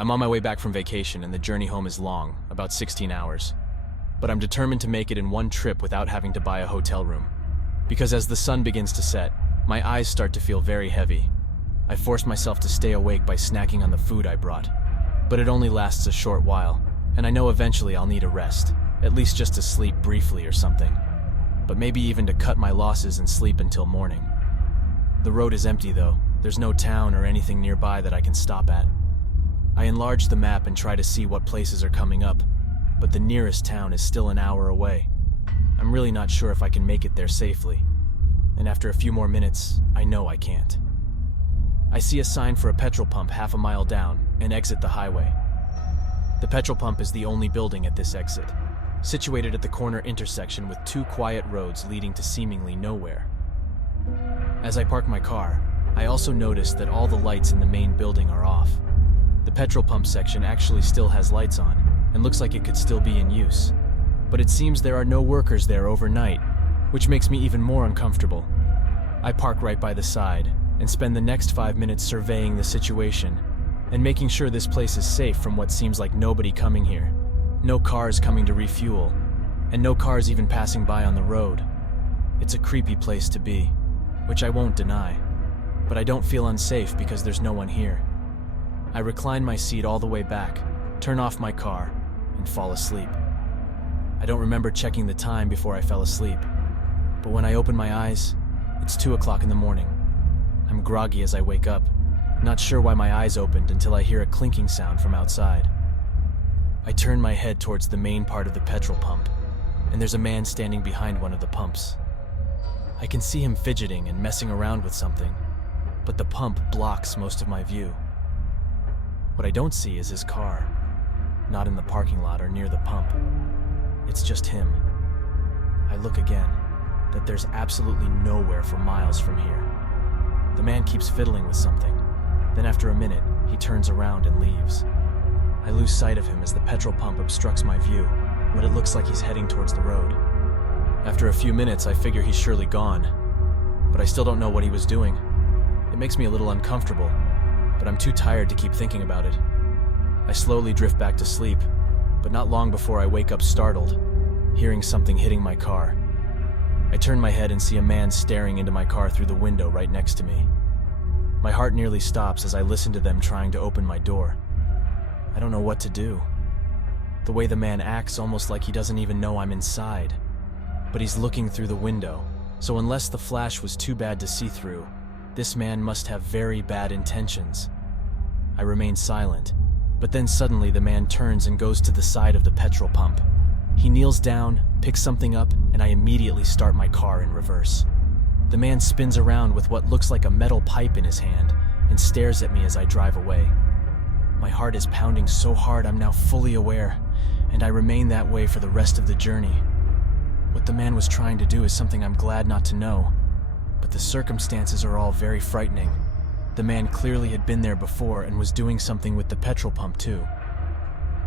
I'm on my way back from vacation and the journey home is long, about 16 hours. But I'm determined to make it in one trip without having to buy a hotel room. Because as the sun begins to set, my eyes start to feel very heavy. I force myself to stay awake by snacking on the food I brought. But it only lasts a short while, and I know eventually I'll need a rest, at least just to sleep briefly or something. But maybe even to cut my losses and sleep until morning. The road is empty though. There's no town or anything nearby that I can stop at. I enlarge the map and try to see what places are coming up, but the nearest town is still an hour away. I'm really not sure if I can make it there safely, and after a few more minutes, I know I can't. I see a sign for a petrol pump half a mile down and exit the highway. The petrol pump is the only building at this exit, situated at the corner intersection with two quiet roads leading to seemingly nowhere. As I park my car, I also notice that all the lights in the main building are off. The petrol pump section actually still has lights on, and looks like it could still be in use. But it seems there are no workers there overnight, which makes me even more uncomfortable. I park right by the side, and spend the next 5 minutes surveying the situation, and making sure this place is safe from what seems like nobody coming here. No cars coming to refuel, and no cars even passing by on the road. It's a creepy place to be, which I won't deny, but I don't feel unsafe because there's no one here. I recline my seat all the way back, turn off my car, and fall asleep. I don't remember checking the time before I fell asleep, but when I open my eyes, it's 2 o'clock in the morning. I'm groggy as I wake up, not sure why my eyes opened until I hear a clinking sound from outside. I turn my head towards the main part of the petrol pump, and there's a man standing behind one of the pumps. I can see him fidgeting and messing around with something, but the pump blocks most of my view. What I don't see is his car, not in the parking lot or near the pump. It's just him. I look again, that there's absolutely nowhere for miles from here. The man keeps fiddling with something. Then after a minute, he turns around and leaves. I lose sight of him as the petrol pump obstructs my view, but it looks like he's heading towards the road. After a few minutes, I figure he's surely gone, but I still don't know what he was doing. It makes me a little uncomfortable, but I'm too tired to keep thinking about it. I slowly drift back to sleep, but not long before I wake up startled, hearing something hitting my car. I turn my head and see a man staring into my car through the window right next to me. My heart nearly stops as I listen to them trying to open my door. I don't know what to do. The way the man acts almost like he doesn't even know I'm inside. But he's looking through the window, so unless the flash was too bad to see through, this man must have very bad intentions. I remain silent, but then suddenly the man turns and goes to the side of the petrol pump. He kneels down, picks something up, and I immediately start my car in reverse. The man spins around with what looks like a metal pipe in his hand and stares at me as I drive away. My heart is pounding so hard I'm now fully aware, and I remain that way for the rest of the journey. What the man was trying to do is something I'm glad not to know, but the circumstances are all very frightening. The man clearly had been there before and was doing something with the petrol pump too.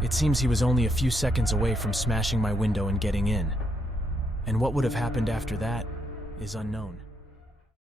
It seems he was only a few seconds away from smashing my window and getting in. And what would have happened after that is unknown.